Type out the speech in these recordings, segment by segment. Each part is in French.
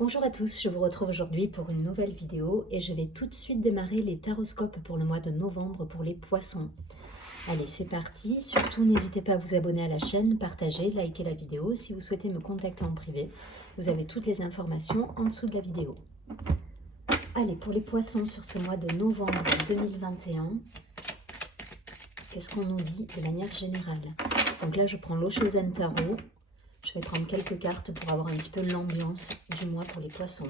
Bonjour à tous, je vous retrouve aujourd'hui pour une nouvelle vidéo et je vais tout de suite démarrer les taroscopes pour le mois de novembre pour les poissons. Allez, c'est parti. Surtout, n'hésitez pas à vous abonner à la chaîne, partager, liker la vidéo. Si vous souhaitez me contacter en privé, vous avez toutes les informations en dessous de la vidéo. Allez, pour les poissons sur ce mois de novembre 2021, qu'est-ce qu'on nous dit de manière générale? Donc là, je prends l'Oshozen Tarot. Je vais prendre quelques cartes pour avoir un petit peu l'ambiance du mois pour les poissons.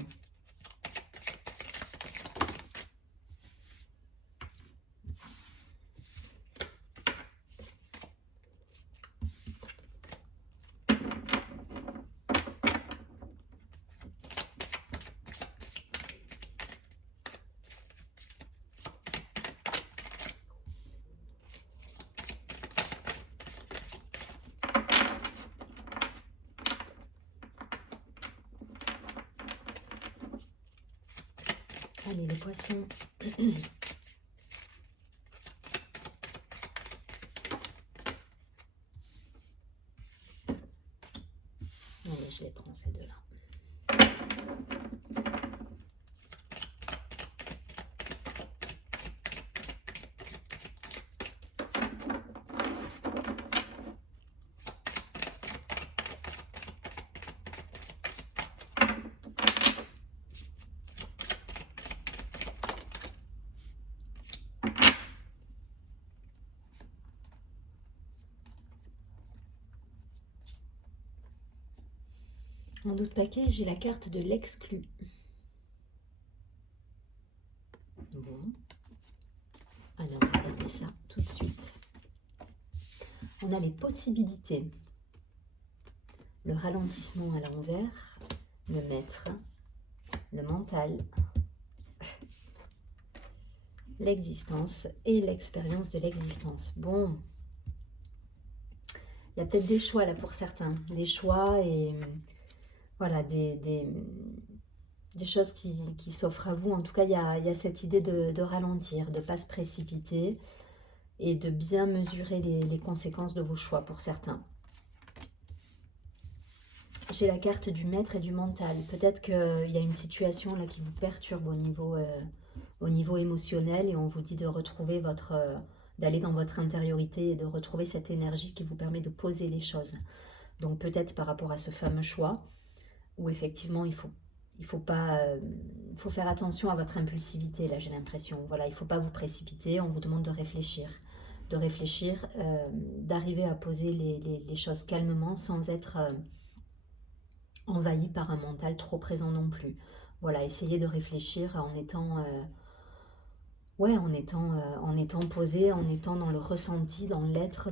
Allez, les poissons. Allez, je les prends ces deux-là. En d'autres paquets, j'ai la carte de l'exclu. Bon. Alors, on va regarder ça tout de suite. On a les possibilités. Le ralentissement à l'envers, le maître, le mental, l'existence et l'expérience de l'existence. Bon, il y a peut-être des choix là pour certains. Des choix et voilà, des choses qui s'offrent à vous. En tout cas, il y a cette idée de ralentir, de ne pas se précipiter et de bien mesurer les conséquences de vos choix pour certains. J'ai la carte du maître et du mental. Peut-être qu'il y a une situation là qui vous perturbe au niveau émotionnel et on vous dit de retrouver d'aller dans votre intériorité et de retrouver cette énergie qui vous permet de poser les choses. Donc peut-être par rapport à ce fameux choix où effectivement il faut faire attention à votre impulsivité, là j'ai l'impression. Voilà, il ne faut pas vous précipiter, on vous demande de réfléchir, d'arriver à poser les choses calmement sans être envahi par un mental trop présent non plus. Voilà, essayez de réfléchir en étant posé, en étant dans le ressenti, dans l'être,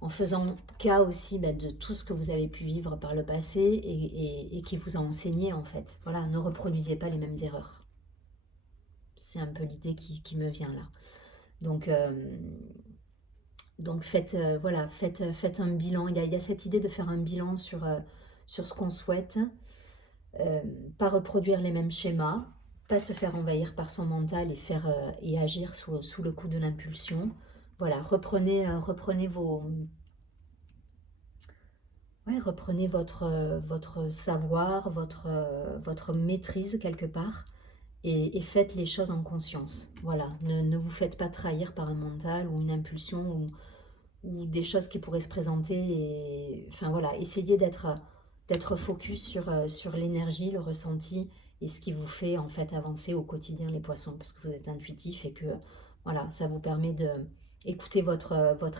en faisant cas aussi de tout ce que vous avez pu vivre par le passé et qui vous a enseigné en fait. Voilà, ne reproduisez pas les mêmes erreurs. C'est un peu l'idée qui me vient là. Donc faites un bilan. Il y a cette idée de faire un bilan sur ce qu'on souhaite, pas reproduire les mêmes schémas, pas se faire envahir par son mental et agir sous le coup de l'impulsion. Voilà, reprenez votre savoir, votre maîtrise quelque part et faites les choses en conscience. Voilà, ne vous faites pas trahir par un mental ou une impulsion ou des choses qui pourraient se présenter. Et, enfin voilà, essayez d'être focus sur l'énergie, le ressenti et ce qui vous fait en fait avancer au quotidien les poissons parce que vous êtes intuitif et que voilà, ça vous permet de écouter votre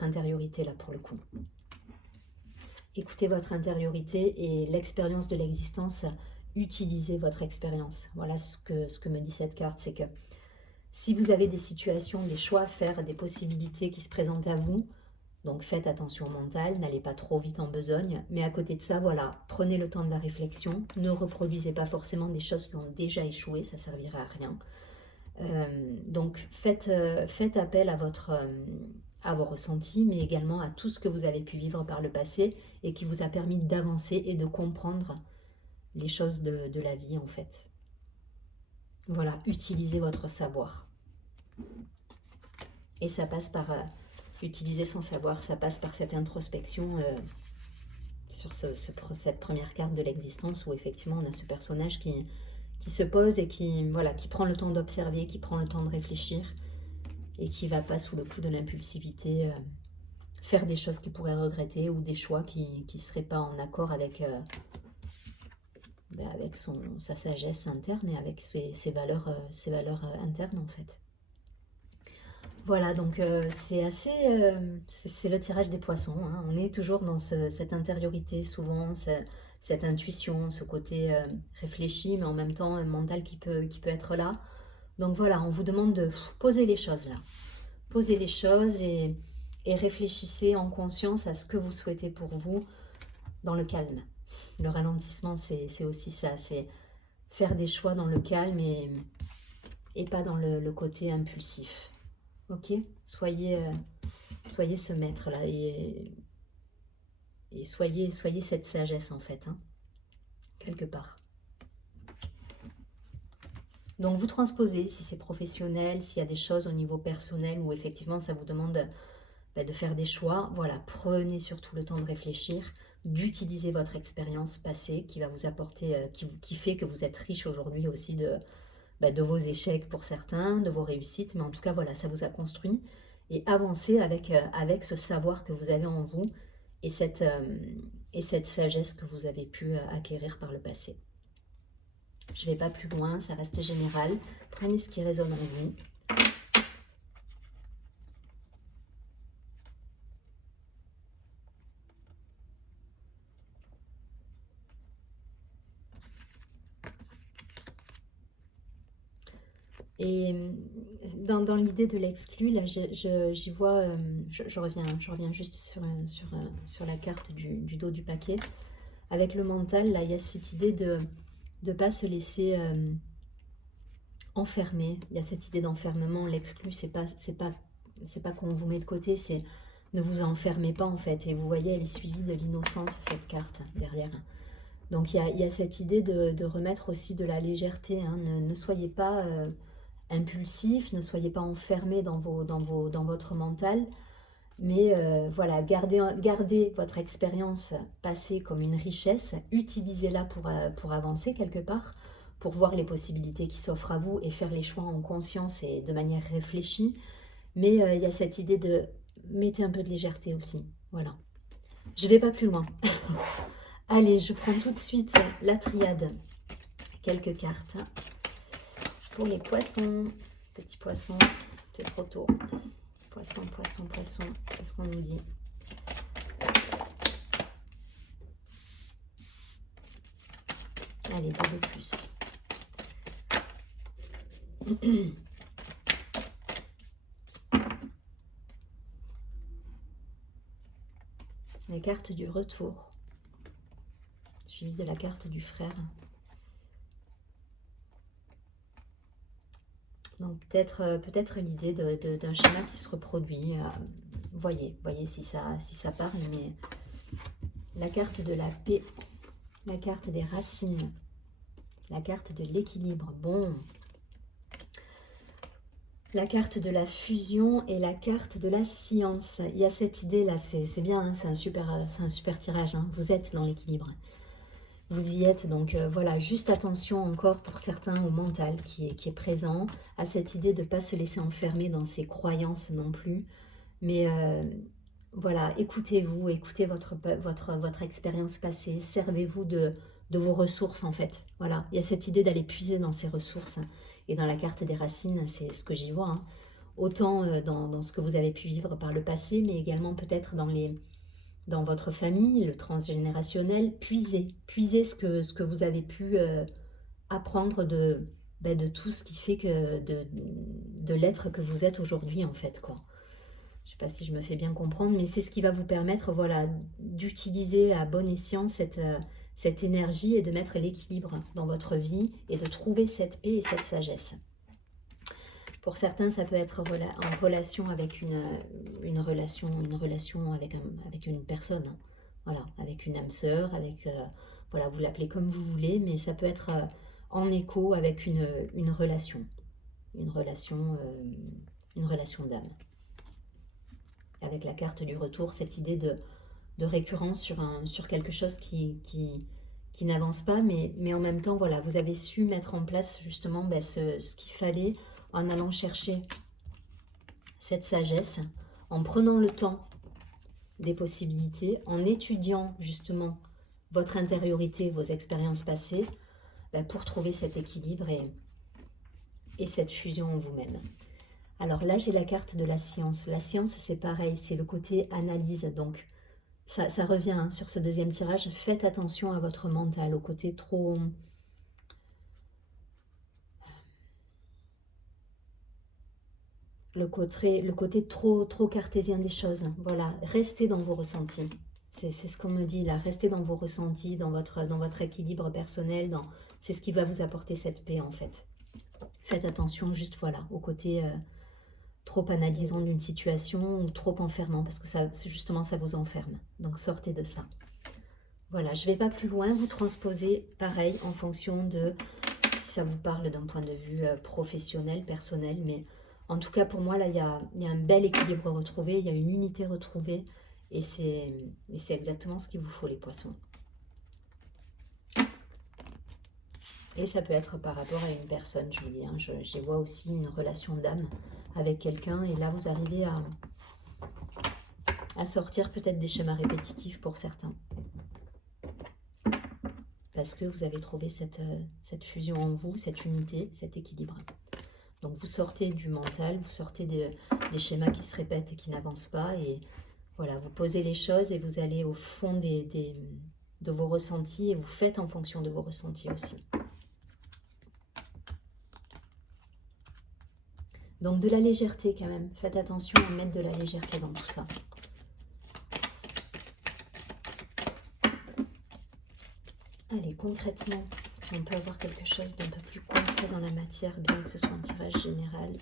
intériorité là pour le coup. Écoutez votre intériorité et l'expérience de l'existence, utilisez votre expérience. Voilà ce que me dit cette carte, c'est que si vous avez des situations, des choix à faire, des possibilités qui se présentent à vous, donc faites attention au mental, n'allez pas trop vite en besogne, mais à côté de ça, voilà, prenez le temps de la réflexion, ne reproduisez pas forcément des choses qui ont déjà échoué, ça ne servira à rien. Donc faites appel à vos ressentis, mais également à tout ce que vous avez pu vivre par le passé et qui vous a permis d'avancer et de comprendre les choses de la vie en fait. Voilà, utilisez votre savoir. Et ça passe par utiliser son savoir, ça passe par cette introspection sur cette première carte de l'existence où effectivement on a ce personnage qui se pose et qui, voilà, qui prend le temps d'observer, qui prend le temps de réfléchir et qui ne va pas sous le coup de l'impulsivité faire des choses qu'il pourrait regretter ou des choix qui ne seraient pas en accord avec, avec sa sagesse interne et avec ses valeurs internes en fait. Voilà, donc c'est assez... c'est le tirage des poissons, hein. On est toujours dans cette intériorité, souvent, cette intuition, ce côté réfléchi, mais en même temps un mental qui peut être là. Donc voilà, on vous demande de poser les choses là. Posez les choses et réfléchissez en conscience à ce que vous souhaitez pour vous dans le calme. Le ralentissement, c'est aussi ça, c'est faire des choix dans le calme et pas dans le côté impulsif. Ok, soyez ce maître là et soyez cette sagesse en fait, hein, quelque part. Donc vous transposez si c'est professionnel, s'il y a des choses au niveau personnel où effectivement ça vous demande de faire des choix. Voilà, prenez surtout le temps de réfléchir, d'utiliser votre expérience passée qui va vous apporter, qui fait que vous êtes riche aujourd'hui aussi de vos échecs pour certains, de vos réussites, mais en tout cas voilà, ça vous a construit. Et avancez avec ce savoir que vous avez en vous et cette sagesse que vous avez pu acquérir par le passé. Je ne vais pas plus loin, ça reste général. Prenez ce qui résonne en vous. Et dans l'idée de l'exclu, là, j'y vois, je reviens juste sur la carte du dos du paquet. Avec le mental, là, il y a cette idée de ne pas se laisser enfermer. Il y a cette idée d'enfermement. L'exclu, c'est pas qu'on vous met de côté, c'est ne vous enfermez pas en fait. Et vous voyez, elle est suivie de l'innocence, cette carte derrière. Donc il y a cette idée de remettre aussi de la légèreté. Hein. Ne soyez pas impulsif, ne soyez pas enfermé dans votre mental. Mais voilà, gardez votre expérience passée comme une richesse, utilisez-la pour avancer quelque part, pour voir les possibilités qui s'offrent à vous et faire les choix en conscience et de manière réfléchie. Mais il y a cette idée de mettez un peu de légèreté aussi. Voilà. Je ne vais pas plus loin. Allez, je prends tout de suite la triade. Quelques cartes pour les poissons. Petits poissons, c'est trop tôt. Poisson, poisson, poisson. Qu'est-ce qu'on nous dit? Allez, deux de plus. La carte du retour, suivie de la carte du frère. Donc peut-être l'idée d'un schéma qui se reproduit. Voyez si ça parle, mais la carte de la paix, la carte des racines, la carte de l'équilibre, bon, la carte de la fusion et la carte de la science. Il y a cette idée là, c'est bien, hein, c'est un super tirage, hein, vous êtes dans l'équilibre. Vous y êtes, donc voilà, juste attention encore pour certains au mental qui est présent, à cette idée de ne pas se laisser enfermer dans ses croyances non plus. Mais voilà, écoutez-vous, écoutez votre expérience passée, servez-vous de vos ressources en fait. Voilà, il y a cette idée d'aller puiser dans ces ressources. Et dans la carte des racines, c'est ce que j'y vois. Hein. Autant dans ce que vous avez pu vivre par le passé, mais également peut-être dans votre famille, le transgénérationnel, puisez ce que vous avez pu apprendre de tout ce qui fait que de l'être que vous êtes aujourd'hui en fait, quoi. Je ne sais pas si je me fais bien comprendre, mais c'est ce qui va vous permettre, voilà, d'utiliser à bon escient cette énergie et de mettre l'équilibre dans votre vie et de trouver cette paix et cette sagesse. Pour certains, ça peut être en relation avec une relation avec une personne. Hein. Voilà, avec une âme sœur, voilà, vous l'appelez comme vous voulez, mais ça peut être en écho avec une relation d'âme. Avec la carte du retour, cette idée de récurrence sur quelque chose qui n'avance pas, mais en même temps, voilà, vous avez su mettre en place justement ben, ce qu'il fallait en allant chercher cette sagesse, en prenant le temps des possibilités, en étudiant justement votre intériorité, vos expériences passées, ben, pour trouver cet équilibre et cette fusion en vous-même. Alors là, j'ai la carte de la science. La science, c'est pareil, c'est le côté analyse. Donc, ça revient hein, sur ce deuxième tirage. Faites attention à votre mental, au côté trop... Le côté trop cartésien des choses. Voilà, restez dans vos ressentis. C'est ce qu'on me dit là. Restez dans vos ressentis, dans votre équilibre personnel. C'est ce qui va vous apporter cette paix en fait. Faites attention juste voilà au côté trop analysant d'une situation ou trop enfermant parce que justement ça vous enferme. Donc sortez de ça. Voilà, je ne vais pas plus loin. Vous transposez pareil en fonction de si ça vous parle d'un point de vue professionnel, personnel, mais en tout cas, pour moi, là, il y a un bel équilibre retrouvé, il y a une unité retrouvée, et c'est exactement ce qu'il vous faut, les poissons. Et ça peut être par rapport à une personne, je vous dis. Hein, j'y vois aussi une relation d'âme avec quelqu'un, et là, vous arrivez à sortir peut-être des schémas répétitifs pour certains. Parce que vous avez trouvé cette fusion en vous, cette unité, cet équilibre. Donc vous sortez du mental, vous sortez des schémas qui se répètent et qui n'avancent pas. Et voilà, vous posez les choses et vous allez au fond de vos ressentis et vous faites en fonction de vos ressentis aussi. Donc de la légèreté quand même. Faites attention à mettre de la légèreté dans tout ça. Allez, concrètement, si on peut avoir quelque chose d'un peu plus concret dans la matière, bien que ce soit un tirage général.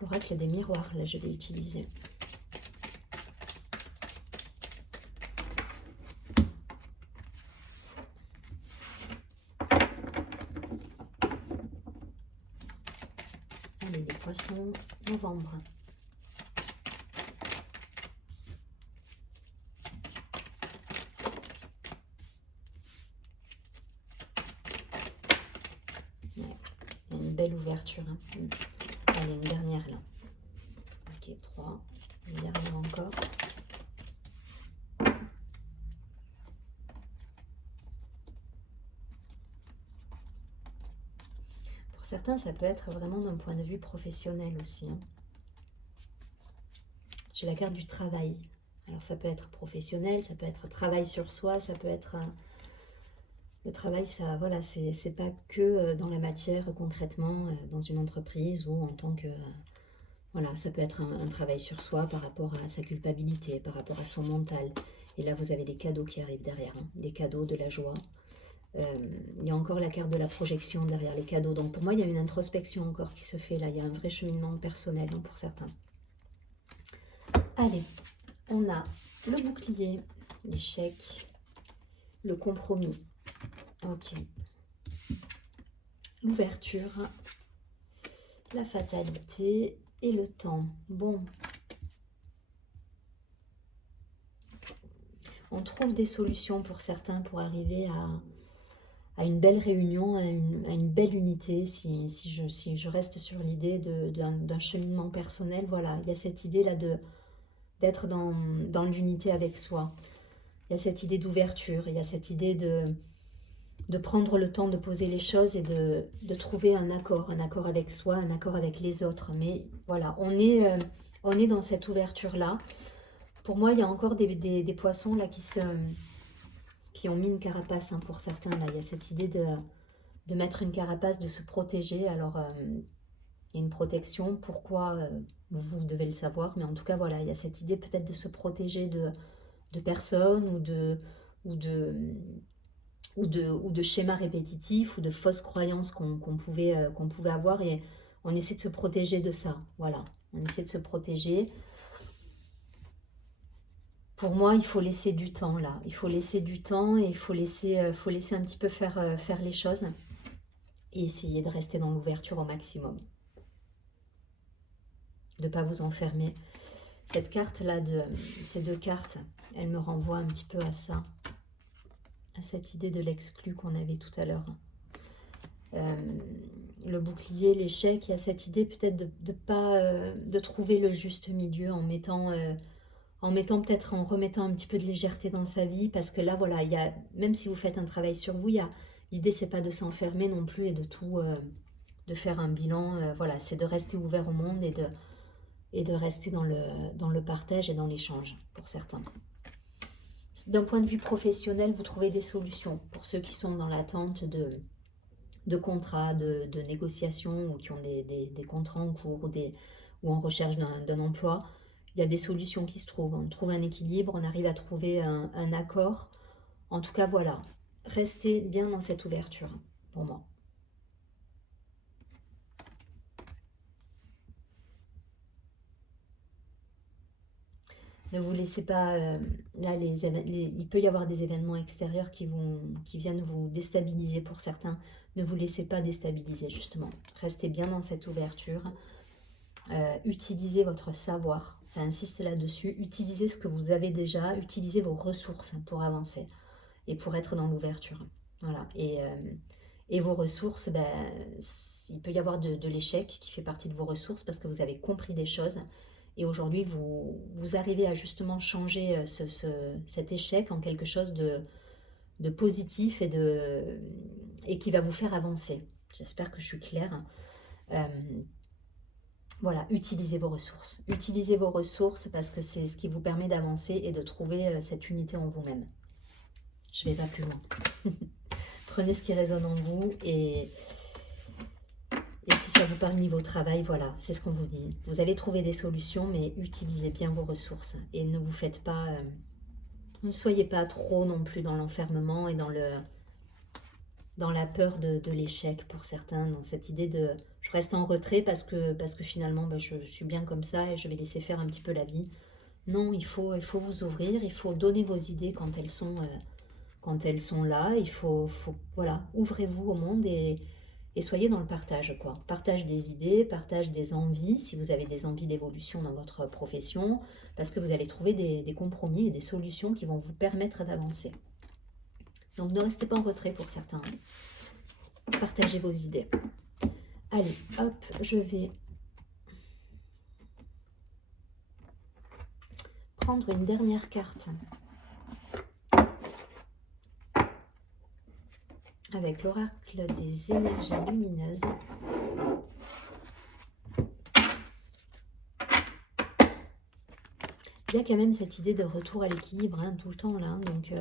L'oracle des miroirs, là je vais utiliser. Allez, les poissons, novembre. Belle ouverture. Hein. Allez, une dernière là. Ok, 3. Une dernière encore. Pour certains, ça peut être vraiment d'un point de vue professionnel aussi. Hein. J'ai la carte du travail. Alors ça peut être professionnel, ça peut être travail sur soi, ça peut être... Le travail, ça, voilà, c'est pas que dans la matière concrètement, dans une entreprise ou en tant que... Voilà, ça peut être un travail sur soi par rapport à sa culpabilité, par rapport à son mental. Et là, vous avez des cadeaux qui arrivent derrière, hein, des cadeaux, de la joie. Il y a encore la carte de la projection derrière les cadeaux. Donc pour moi, il y a une introspection encore qui se fait là. Il y a un vrai cheminement personnel hein, pour certains. Allez, on a le bouclier, l'échec, le compromis. Ok. L'ouverture, la fatalité et le temps. Bon. On trouve des solutions pour certains pour arriver à une belle réunion, à une belle unité. Si je reste sur l'idée d'un cheminement personnel, voilà, il y a cette idée là d'être dans l'unité avec soi. Il y a cette idée d'ouverture, il y a cette idée de prendre le temps de poser les choses et de trouver un accord avec soi, un accord avec les autres. Mais voilà, on est dans cette ouverture-là. Pour moi, il y a encore des poissons là qui ont mis une carapace hein, pour certains. Là. Il y a cette idée de mettre une carapace, de se protéger. Alors, il y a une protection. Pourquoi vous devez le savoir. Mais en tout cas, voilà, il y a cette idée peut-être de se protéger de personnes ou de schémas répétitifs ou de fausses croyances qu'on pouvait avoir. Et on essaie de se protéger de ça. Voilà, on essaie de se protéger. Pour moi, il faut laisser du temps là. Il faut laisser du temps et il faut laisser un petit peu faire les choses et essayer de rester dans l'ouverture au maximum. De ne pas vous enfermer. Cette carte-là, ces deux cartes, elles me renvoient un petit peu à ça, à cette idée de l'exclu qu'on avait tout à l'heure. Le bouclier, l'échec, il y a cette idée peut-être de trouver le juste milieu en peut-être en remettant un petit peu de légèreté dans sa vie, parce que là, voilà, même si vous faites un travail sur vous, l'idée, c'est pas de s'enfermer non plus et de tout, de faire un bilan, voilà, c'est de rester ouvert au monde et de rester dans le partage et dans l'échange, pour certains. D'un point de vue professionnel, vous trouvez des solutions pour ceux qui sont dans l'attente de contrats, de négociations, ou qui ont des contrats en cours, ou en recherche d'un emploi. Il y a des solutions qui se trouvent. On trouve un équilibre, on arrive à trouver un accord. En tout cas, voilà. Restez bien dans cette ouverture, pour moi. Ne vous laissez pas... là, il peut y avoir des événements extérieurs qui viennent vous déstabiliser pour certains. Ne vous laissez pas déstabiliser, justement. Restez bien dans cette ouverture. Utilisez votre savoir. Ça insiste là-dessus. Utilisez ce que vous avez déjà. Utilisez vos ressources pour avancer et pour être dans l'ouverture. Voilà. Et vos ressources, ben, il peut y avoir de l'échec qui fait partie de vos ressources parce que vous avez compris des choses. Et aujourd'hui, vous arrivez à justement changer cet échec en quelque chose de positif et qui va vous faire avancer. J'espère que je suis claire. Voilà, utilisez vos ressources. Utilisez vos ressources parce que c'est ce qui vous permet d'avancer et de trouver cette unité en vous-même. Je ne vais pas plus loin. Prenez ce qui résonne en vous et si ça vous parle niveau travail, voilà, c'est ce qu'on vous dit. Vous allez trouver des solutions, mais utilisez bien vos ressources et ne vous faites pas... ne soyez pas trop non plus dans l'enfermement et dans la peur de l'échec pour certains, dans cette idée de je reste en retrait parce que finalement ben, je suis bien comme ça et je vais laisser faire un petit peu la vie. Non, il faut vous ouvrir, il faut donner vos idées quand elles sont là, voilà, ouvrez-vous au monde et soyez dans le partage, quoi. Partage des idées, partage des envies, si vous avez des envies d'évolution dans votre profession, parce que vous allez trouver des compromis et des solutions qui vont vous permettre d'avancer. Donc ne restez pas en retrait pour certains. Partagez vos idées. Allez, hop, je vais prendre une dernière carte avec l'oracle des énergies lumineuses. Il y a quand même cette idée de retour à l'équilibre hein, tout le temps là. Donc,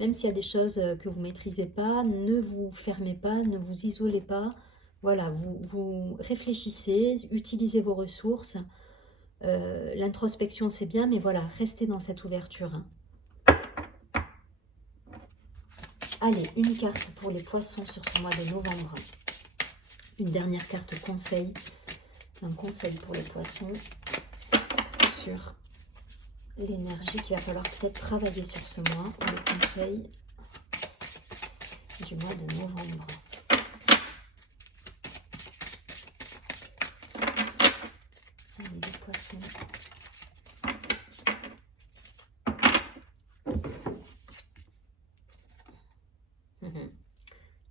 même s'il y a des choses que vous ne maîtrisez pas, ne vous fermez pas, ne vous isolez pas. Voilà, vous réfléchissez, utilisez vos ressources. L'introspection, c'est bien, mais voilà, restez dans cette ouverture. Allez, une carte pour les poissons sur ce mois de novembre. Une dernière carte conseil. Un conseil pour les poissons sur l'énergie qu'il va falloir peut-être travailler sur ce mois. Le conseil du mois de novembre. Allez, les poissons.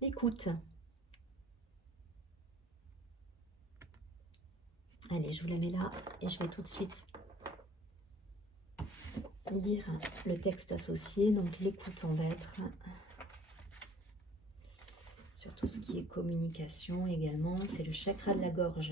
L'écoute. Allez, je vous la mets là et je vais tout de suite lire le texte associé. Donc l'écoute, on va être sur tout ce qui est communication également. C'est le chakra de la gorge.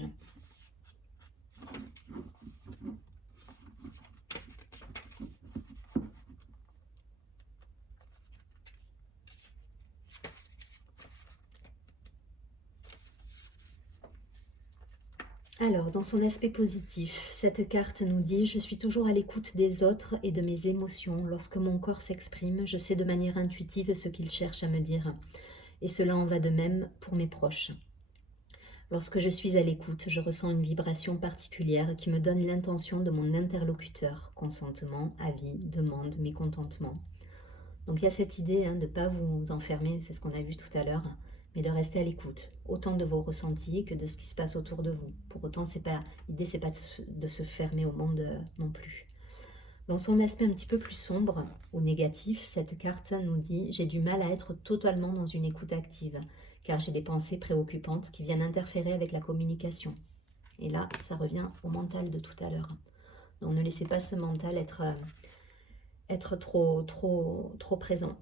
Alors, dans son aspect positif, cette carte nous dit « Je suis toujours à l'écoute des autres et de mes émotions. Lorsque mon corps s'exprime, je sais de manière intuitive ce qu'il cherche à me dire. Et cela en va de même pour mes proches. Lorsque je suis à l'écoute, je ressens une vibration particulière qui me donne l'intention de mon interlocuteur. Consentement, avis, demande, mécontentement. » Donc il y a cette idée hein, de ne pas vous enfermer, c'est ce qu'on a vu tout à l'heure, mais de rester à l'écoute, autant de vos ressentis que de ce qui se passe autour de vous. Pour autant, l'idée, c'est pas de se fermer au monde non plus. Dans son aspect un petit peu plus sombre ou négatif, cette carte nous dit « J'ai du mal à être totalement dans une écoute active, car j'ai des pensées préoccupantes qui viennent interférer avec la communication. » Et là, ça revient au mental de tout à l'heure. Donc ne laissez pas ce mental être trop présent.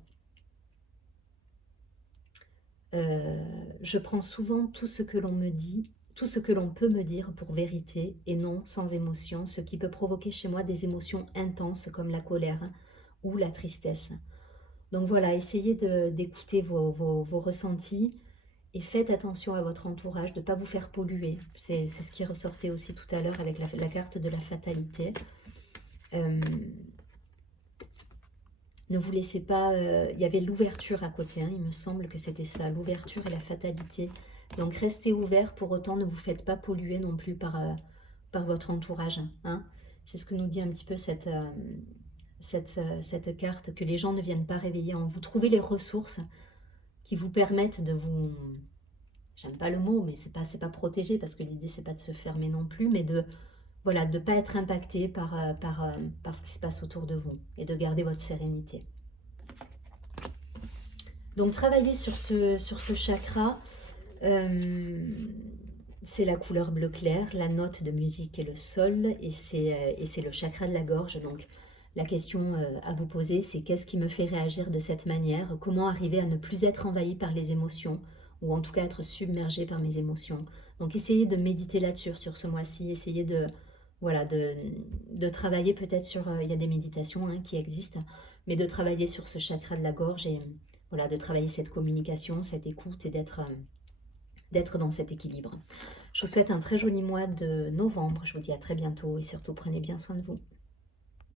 Je prends souvent tout ce que l'on me dit, tout ce que l'on peut me dire pour vérité et non sans émotion, ce qui peut provoquer chez moi des émotions intenses comme la colère ou la tristesse. Donc voilà, essayez d'écouter vos ressentis et faites attention à votre entourage, de ne pas vous faire polluer. C'est ce qui ressortait aussi tout à l'heure avec la carte de la fatalité. Ne vous laissez pas... il y avait l'ouverture à côté, hein, il me semble que c'était ça, l'ouverture et la fatalité. Donc restez ouvert, pour autant ne vous faites pas polluer non plus par votre entourage. Hein. C'est ce que nous dit un petit peu cette carte, que les gens ne viennent pas réveiller en vous. Trouvez les ressources qui vous permettent de vous... J'aime pas le mot, mais c'est pas protéger, parce que l'idée c'est pas de se fermer non plus, mais de... Voilà, de ne pas être impacté par ce qui se passe autour de vous et de garder votre sérénité. Donc, travailler sur ce chakra, c'est la couleur bleu clair, la note de musique est le sol et c'est le chakra de la gorge. Donc, la question à vous poser, c'est qu'est-ce qui me fait réagir de cette manière? Comment arriver à ne plus être envahi par les émotions ou en tout cas être submergé par mes émotions? Donc, essayez de méditer là-dessus sur ce mois-ci, essayez de... Voilà, de travailler peut-être sur... il y a des méditations hein, qui existent, mais de travailler sur ce chakra de la gorge et voilà, de travailler cette communication, cette écoute et d'être dans cet équilibre. Je vous souhaite un très joli mois de novembre. Je vous dis à très bientôt et surtout prenez bien soin de vous.